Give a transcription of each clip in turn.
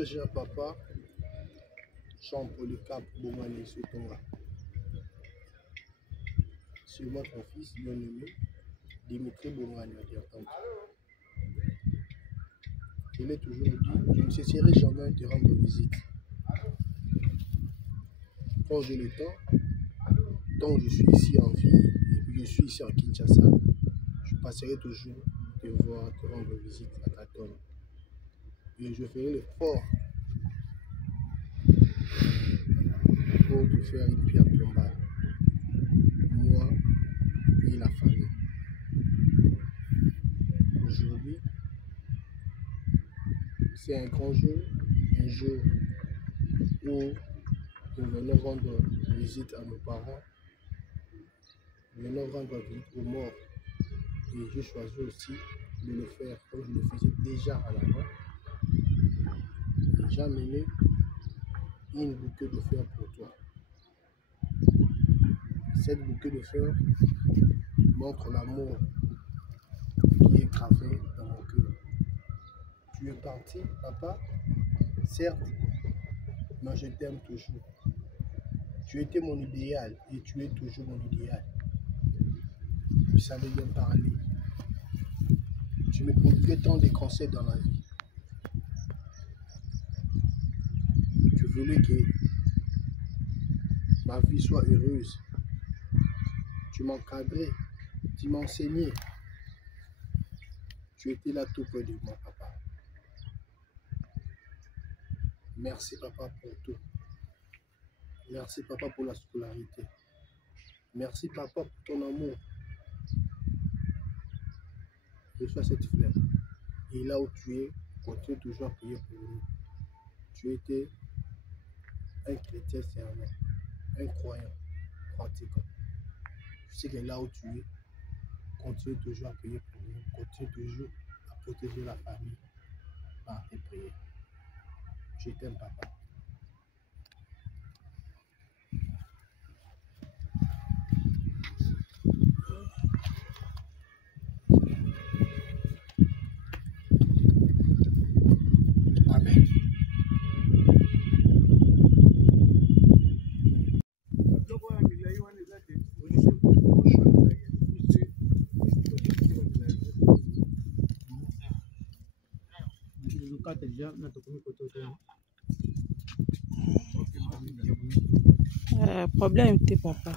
très cher papa, Jean-Polycarpe Bomani Sotonga. Sûrement ton fils bien aimé, Dimitri Bomani a dit entendre. Je l'ai toujours dit, je ne cesserai jamais de te rendre visite. Quand j'ai le temps, tant que je suis ici en vie et puis je suis ici à Kinshasa, je passerai toujours te voir, te rendre visite à ta tombe. Et je ferai l'effort pour te faire une pierre tombale. Moi et la famille. Aujourd'hui, c'est un grand jour, un jour où nous venons rendre visite à nos parents, nous venons rendre visite aux morts. Et j'ai choisi aussi de le faire comme je le faisais déjà à l'avant. J'ai amené une bouquet de fleurs pour toi. Cette bouquet de fleurs montre l'amour qui est gravé dans mon cœur. Tu es parti, papa, certes, mais je t'aime toujours. Tu étais mon idéal et tu es toujours mon idéal. Tu savais bien parler. Tu me prodiguais tant de conseils dans la vie. Tu voulais que ma vie soit heureuse. Tu m'encadrais, tu m'enseignais. Tu étais là tout près de moi, papa. Merci, papa, pour tout. Merci, papa, pour la scolarité. Merci, papa, pour ton amour. Reçois cette fleur. Et là où tu es, continue toujours à prier pour nous. Tu étais un chrétien servant, un croyant, pratiquant. Je sais que là où tu es, continue toujours à prier pour nous. Continue toujours à protéger la famille par tes prières. Je t'aime, papa. Amen. Problème t'es papa.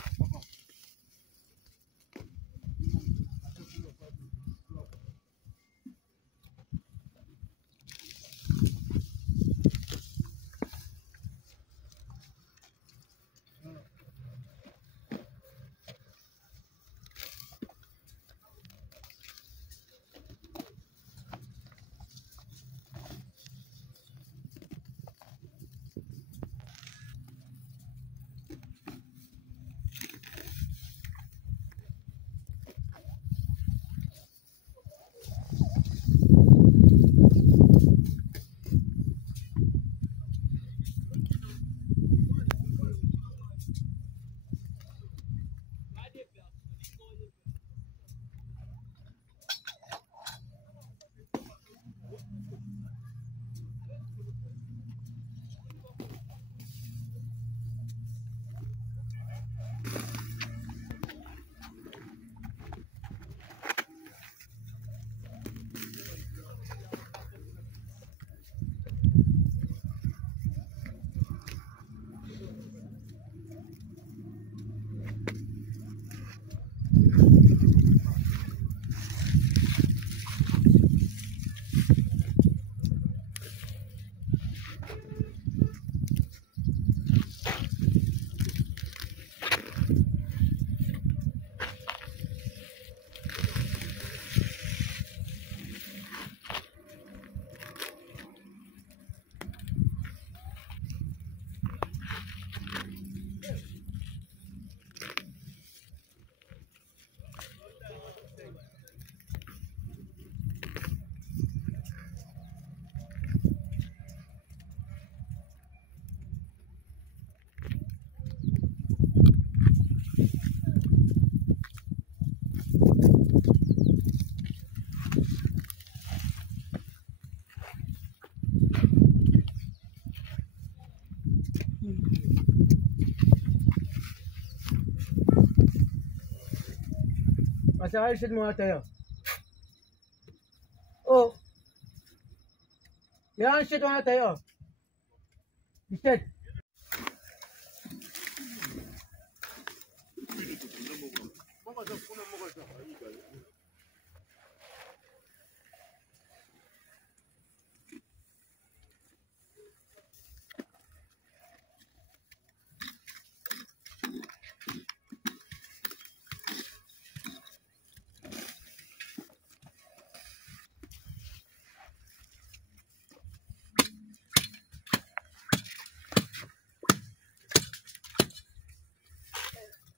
ça va chez moi à l'intérieur. Oh, il y a un chez toi à l'intérieur. 17.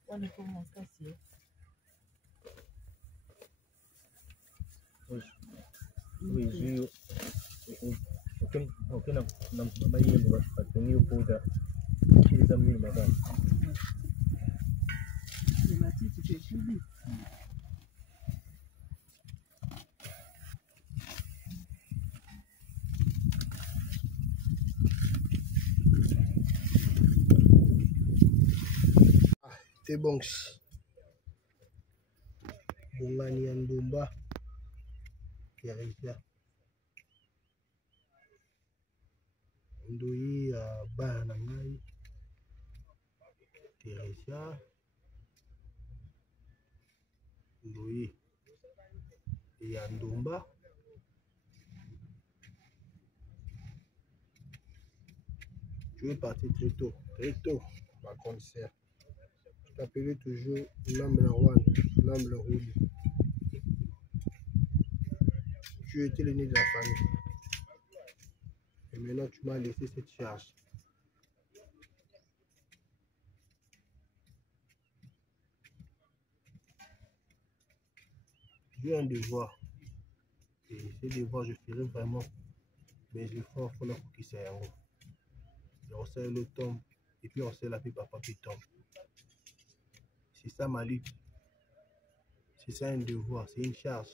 On est comment ça, c'est? Oui, j'ai aucun nambaye mu batungi ukuda kiriza muri magana. C'est ma petite, tu es suivi. T'es bon. Bongani Ndomba qui arrive là. Ndoyi à Banangai. Teresa. Ndoyi. Et à Ndomba. Tu es parti très tôt, par concert. Tu t'appelais toujours Namble Rwanda, Namble Rouli. Tu étais l'aîné de la famille. Et maintenant, tu m'as laissé cette charge. J'ai un devoir. Et ce devoir, je ferai vraiment mes efforts pour la qui s'est en haut. On sait le tombe, et puis on sait la pipe papa qui tombe. C'est ça ma lutte. C'est ça un devoir, c'est une charge.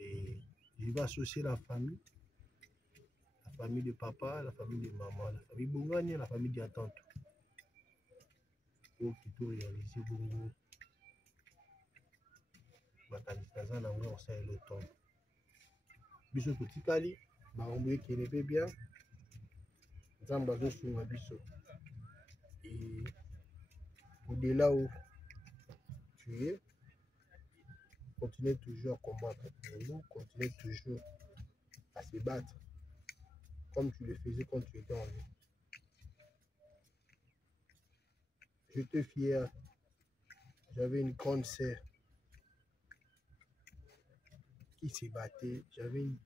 Et je vais associer la famille de papa, la famille de maman, la famille Bongani, la famille d'Attente. Pour plutôt réaliser Bongo. On sait le tombe. Biso petit Kali, Marombe qui n'est pas bien. Zambazo sur ma biso. Et au-delà où tu es, continue toujours à combattre pour nous, continue toujours à se battre comme tu le faisais quand tu étais en vie. J'étais fier, j'avais une grande sœur qui se battait, j'avais une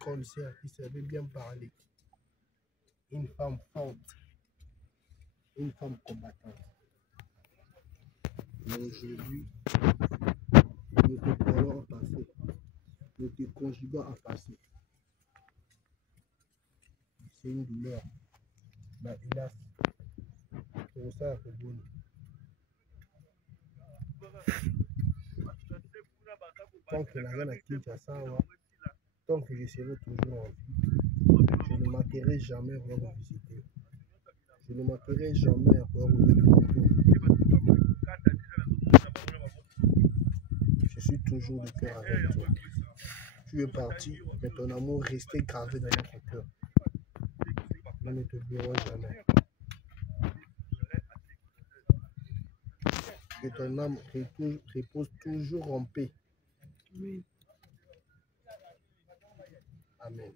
grande sœur qui savait bien parler, une femme forte, une femme combattante. Mais aujourd'hui, nous te parlons à passer, nous te conjuguons à passer. C'est une douleur. Mais hélas, c'est ça que bon. Tant que la reine a Kinshasa, tant que je serai toujours en vie, je ne manquerai jamais à vous visiter. Je ne manquerai jamais à pouvoir vous visiter. Je suis toujours de cœur avec toi. Tu es parti, mais ton amour restait gravé dans notre cœur. Nous ne t'oublierons jamais. Que ton âme repose toujours en paix. Amen.